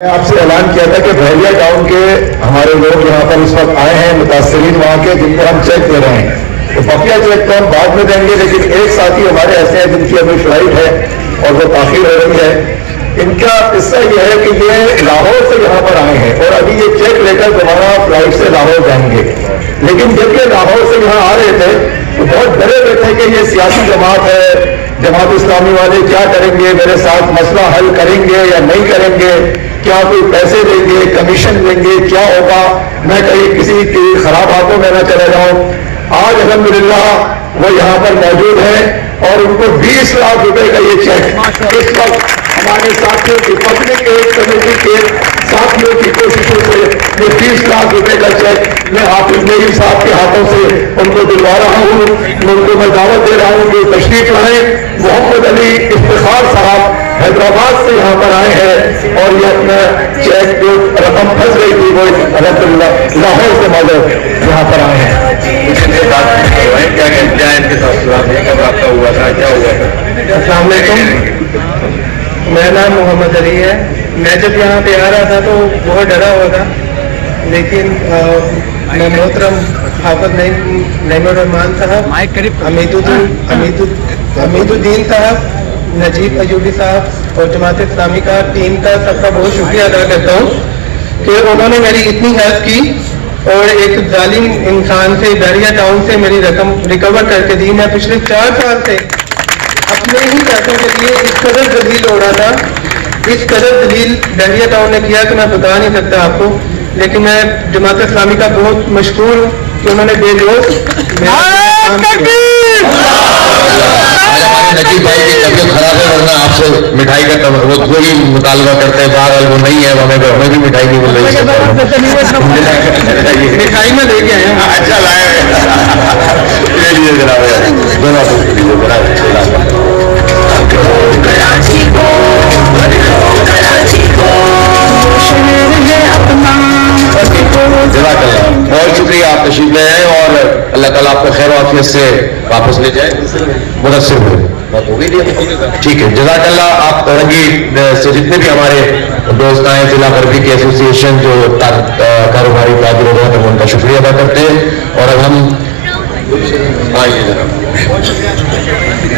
میں آپ سے اعلان کیا تھا کہ بحریہ ٹاؤن کے ہمارے لوگ یہاں پر اس وقت آئے ہیں متاثرین وہاں کے، جن کو ہم چیک دے رہے ہیں. تو بقیہ چیک تو ہم بعد میں دیں گے، لیکن ایک ساتھی ہمارے ایسے ہیں جن کی ابھی فلائٹ ہے اور وہ تاخیر ہو رہی ہے. ان کا قصہ یہ ہے کہ یہ لاہور سے یہاں پر آئے ہیں اور ابھی یہ چیک لے کر دوبارہ فلائٹ سے لاہور جائیں گے. لیکن جب یہ لاہور سے یہاں آ رہے تھے تو بہت ڈرے ہوئے تھے کہ یہ سیاسی جماعت ہے، جماعت-اسلامی والے کیا کریں گے، میرے ساتھ مسئلہ حل کریں گے یا نہیں کریں گے، کیا کوئی پیسے دیں گے، کمیشن دیں گے، کیا ہوگا، میں کہیں کسی کی خراب ہاتھوں میں نہ چلے جاؤں. آج الحمدللہ وہ یہاں پر موجود ہیں اور ان کو 20 لاکھ روپے کا یہ چیک اس وقت ہمارے ساتھیوں کی پبلک ایڈ کمیٹی کے ساتھیوں کی کوششوں سے یہ 20 لاکھ روپے کا چیک میں حافظ نعیم صاحب کے ہاتھوں سے ان کو دلوا رہا ہوں. ان کو میں دعوت دے رہا ہوں کہ تشریف لائیں. محمد علی افتخار صاحب حیدرآباد سے یہاں پر آئے ہیں اور یہ اپنا چیک جو رقم پھنس گئی تھی وہ الحمدللہ لاہور سے مدد یہاں پر آئے ہیں. السلام علیکم، میرا نام محمد علی ہے. میں جب یہاں پہ آ رہا تھا تو بہت ڈرا ہوا تھا، لیکن میں محترم حافظ نعیم الرحمان صاحب، حمید الدین صاحب، نجیب ایوبی صاحب اور جماعت-اِسلامی کا ٹیم کا سب کا بہت شکریہ ادا کرتا ہوں کہ انہوں نے میری اتنی ہیلپ کی اور ایک ظالم انسان سے بحریہ ٹاؤن سے میری رقم ریکور کر کے دی. میں پچھلے 4 سال سے اپنے ہی پیسوں کے لیے اس قدر ذلیل ہو رہا تھا، اس قدر ذلیل بحریہ ٹاؤن نے کیا کہ میں بتا نہیں سکتا آپ کو. لیکن میں جماعت-اسلامی کا بہت مشکور ہوں کہ انہوں نے بے لوس نجیب بھائی کی طبیعت خراب ہے، ورنہ آپ سے مٹھائی کا وہ کوئی مطالبہ کرتے ہیں، بہرحال وہ نہیں ہے، ہمیں بھی مٹھائی نہیں مل رہی ہے. مٹھائی میں لے کے آئے ہیں. اچھا لائے لیجیے جناب، جزاک اللہ. بہت شکریہ، آپ تشریف لے آئے اور اللہ تعالیٰ آپ کو خیر و عافیت سے واپس لے جائے. مدثر ہوئے ٹھیک ہے، جزاک اللہ. آپ اورنگی سے جتنے بھی ہمارے دوست آئے ضلع غربی کی ایسوسی ایشن جو کاروباری تاجر وغیرہ ہیں ان کا شکریہ ادا کرتے ہیں. اور اب ہم آئیے جناب.